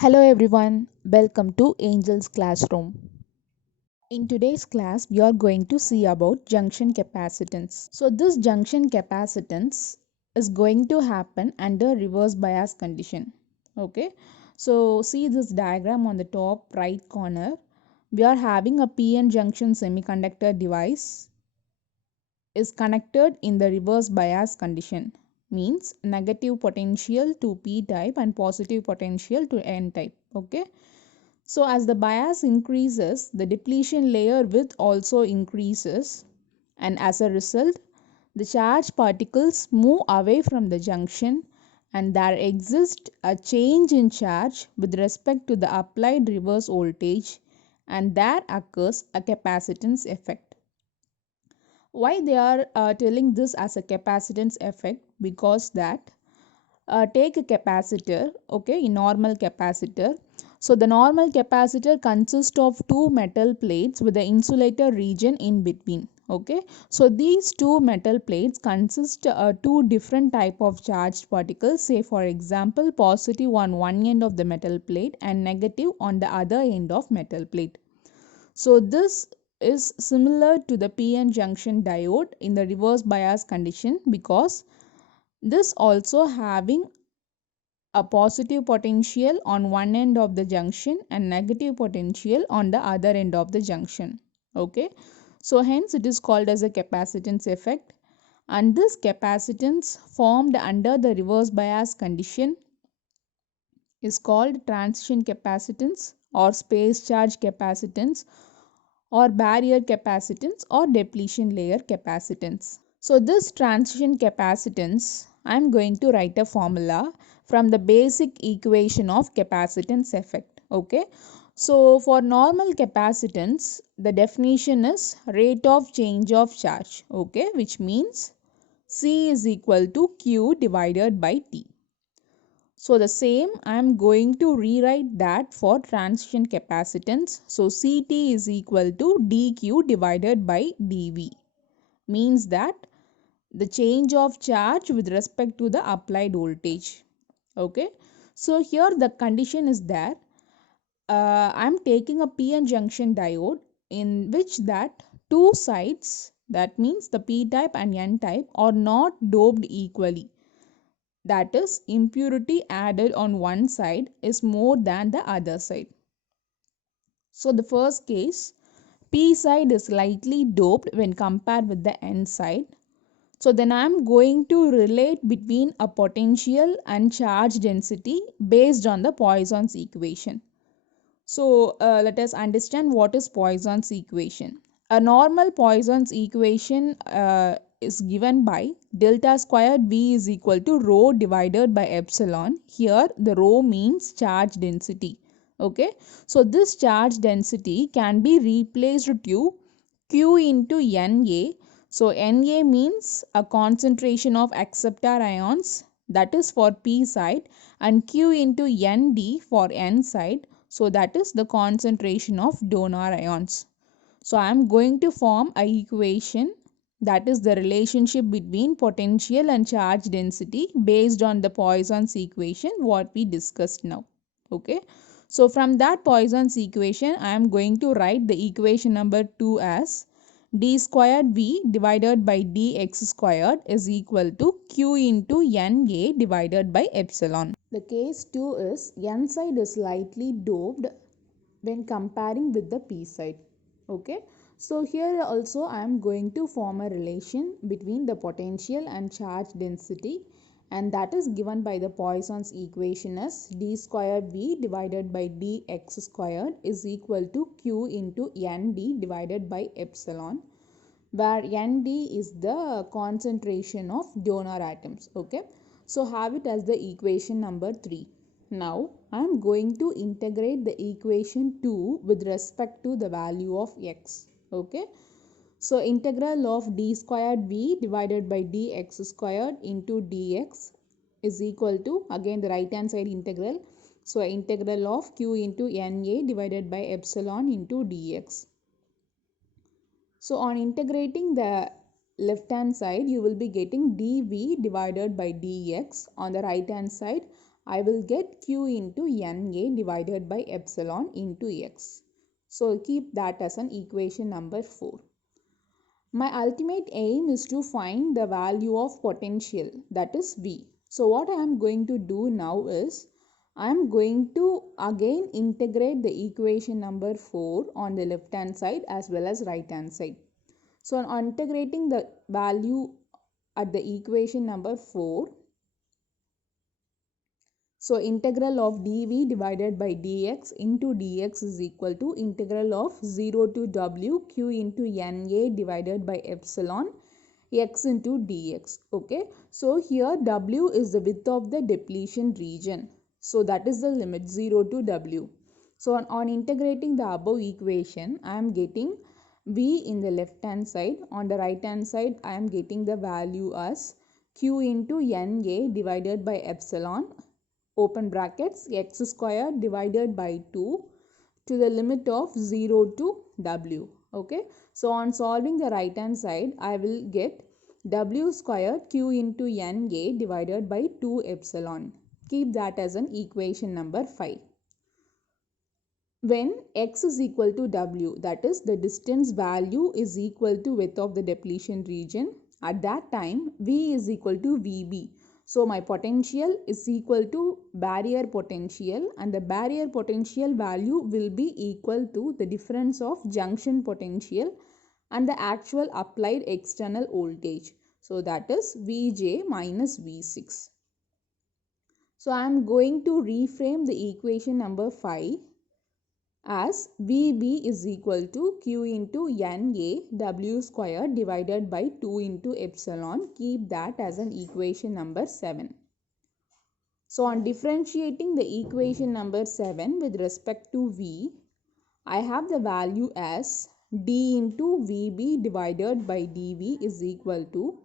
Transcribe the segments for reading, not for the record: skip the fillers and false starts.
Hello everyone, welcome to Angel's Classroom. In today's class, we are going to see about junction capacitance. So this junction capacitance is going to happen under reverse bias condition. Okay, so see this diagram on the top right corner. We are having a PN junction semiconductor device is connected in the reverse bias condition, means negative potential to p type and positive potential to n type. Okay, so as the bias increases, the depletion layer width also increases, and as a result, the charged particles move away from the junction and there exists a change in charge with respect to the applied reverse voltage, and there occurs a capacitance effect. Why they are telling this as a capacitance effect? Because that take a capacitor, okay, a normal capacitor. So the normal capacitor consists of two metal plates with the insulator region in between. Okay, so these two metal plates consist two different type of charged particles. Say for example, positive on one end of the metal plate and negative on the other end of metal plate. So this is similar to the PN junction diode in the reverse bias condition, because this also having a positive potential on one end of the junction and negative potential on the other end of the junction. Okay, so hence it is called as a capacitance effect, and this capacitance formed under the reverse bias condition is called transition capacitance or space charge capacitance or barrier capacitance or depletion layer capacitance. So this transition capacitance, I am going to write a formula from the basic equation of capacitance effect. Okay. So for normal capacitance, the definition is rate of change of charge. Okay, which means C is equal to Q divided by T. So the same I am going to rewrite that for transition capacitance. So CT is equal to dQ divided by dV, means that the change of charge with respect to the applied voltage. Okay, so here the condition is there. I'm taking a PN junction diode in which that two sides, that means the P type and N type, are not doped equally. That is, impurity added on one side is more than the other side. So the first case, P side is lightly doped when compared with the N side. So then I am going to relate between a potential and charge density based on the Poisson's equation. So let us understand what is Poisson's equation. A normal Poisson's equation is given by delta squared V is equal to rho divided by epsilon. Here the rho means charge density. Okay, so this charge density can be replaced to Q into Na. So Na means a concentration of acceptor ions, that is for P side, and Q into Nd for N side. So that is the concentration of donor ions. So I am going to form a equation, that is the relationship between potential and charge density based on the Poisson's equation what we discussed now. Okay. So from that Poisson's equation, I am going to write the equation number 2 as d squared v divided by dx squared is equal to q into Na divided by epsilon. The case 2 is N side is slightly doped when comparing with the P side. Okay. So here also I am going to form a relation between the potential and charge density, and that is given by the Poisson's equation as d squared V divided by dx squared is equal to Q into Nd divided by epsilon, where Nd is the concentration of donor atoms. Okay, so have it as the equation number 3. Now I am going to integrate the equation 2 with respect to the value of x. Okay, so integral of d squared v divided by dx squared into dx is equal to, again the right hand side integral, so integral of q into Na divided by epsilon into dx. So on integrating the left hand side, you will be getting dv divided by dx. On the right hand side, I will get Q into NA divided by epsilon into X. So keep that as an equation number 4. My ultimate aim is to find the value of potential, that is V. So what I am going to do now is I am going to again integrate the equation number 4 on the left hand side as well as right hand side. So on integrating the value at the equation number 4, so integral of dv divided by dx into dx is equal to integral of 0 to w q into na divided by epsilon x into dx. Okay, so here w is the width of the depletion region. So that is the limit 0 to w. So on integrating the above equation, I am getting v in the left hand side. On the right hand side, I am getting the value as q into na divided by epsilon open brackets x square divided by 2 to the limit of 0 to w. Okay, so on solving the right hand side, I will get w square q into na divided by 2 epsilon. Keep that as an equation number 5. When x is equal to w, that is the distance value is equal to width of the depletion region, at that time v is equal to vb. So my potential is equal to barrier potential, and the barrier potential value will be equal to the difference of junction potential and the actual applied external voltage. So that is Vj minus V6. So I am going to reframe the equation number 5 as Vb is equal to Q into Na W square divided by 2 into epsilon. Keep that as an equation number 7. So on differentiating the equation number 7 with respect to V, I have the value as d into Vb divided by dV is equal to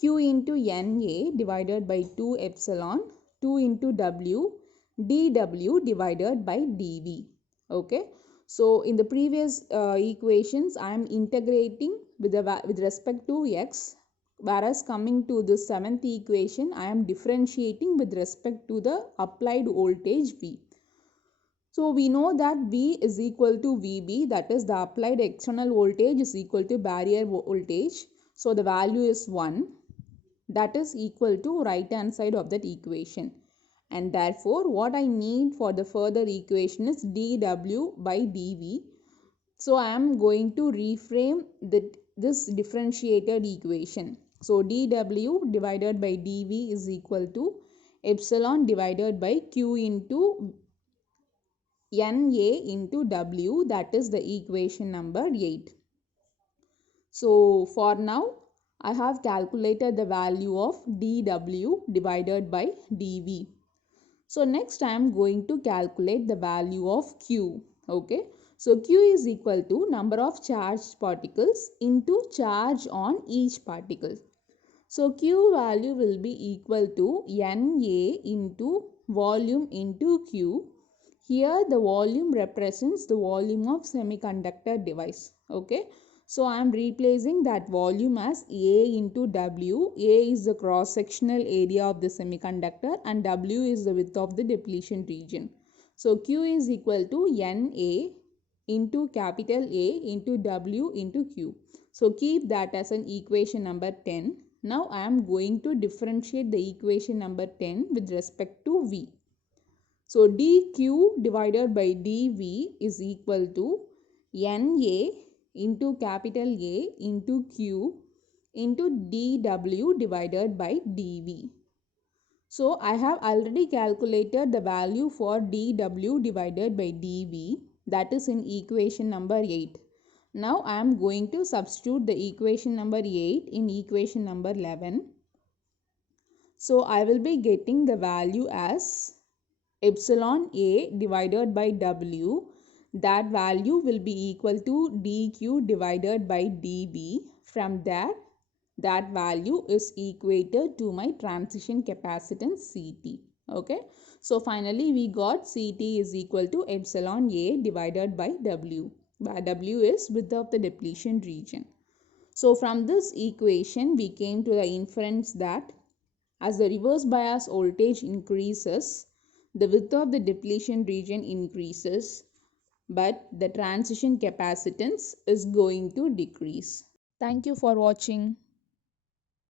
Q into Na divided by 2 epsilon 2 into W dW divided by dV. Okay, so in the previous equations I am integrating with respect to x, whereas coming to the 7th equation I am differentiating with respect to the applied voltage V. So we know that V is equal to Vb, that is the applied external voltage is equal to barrier voltage. So the value is 1, that is equal to right hand side of that equation. And therefore what I need for the further equation is dw by dv. So I am going to reframe this differentiated equation. So dw divided by dv is equal to epsilon divided by q into na into w, that is the equation number 8. So for now I have calculated the value of dw divided by dv. So next I am going to calculate the value of Q. Okay. So Q is equal to number of charged particles into charge on each particle. So Q value will be equal to Na into volume into Q. Here the volume represents the volume of semiconductor device. Okay. So I am replacing that volume as A into W. A is the cross-sectional area of the semiconductor and W is the width of the depletion region. So Q is equal to Na into capital A into W into Q. So keep that as an equation number 10. Now I am going to differentiate the equation number 10 with respect to V. So dq divided by dv is equal to Na into capital A into Q into dw divided by dv. So I have already calculated the value for dw divided by dv, that is in equation number 8. Now I am going to substitute the equation number 8 in equation number 11. So I will be getting the value as epsilon A divided by W. That value will be equal to dq divided by dv. From there, that value is equated to my transition capacitance Ct. Okay. So finally we got Ct is equal to epsilon A divided by W, where W is width of the depletion region. So from this equation we came to the inference that As the reverse bias voltage increases, the width of the depletion region increases, but the transition capacitance is going to decrease. Thank you for watching.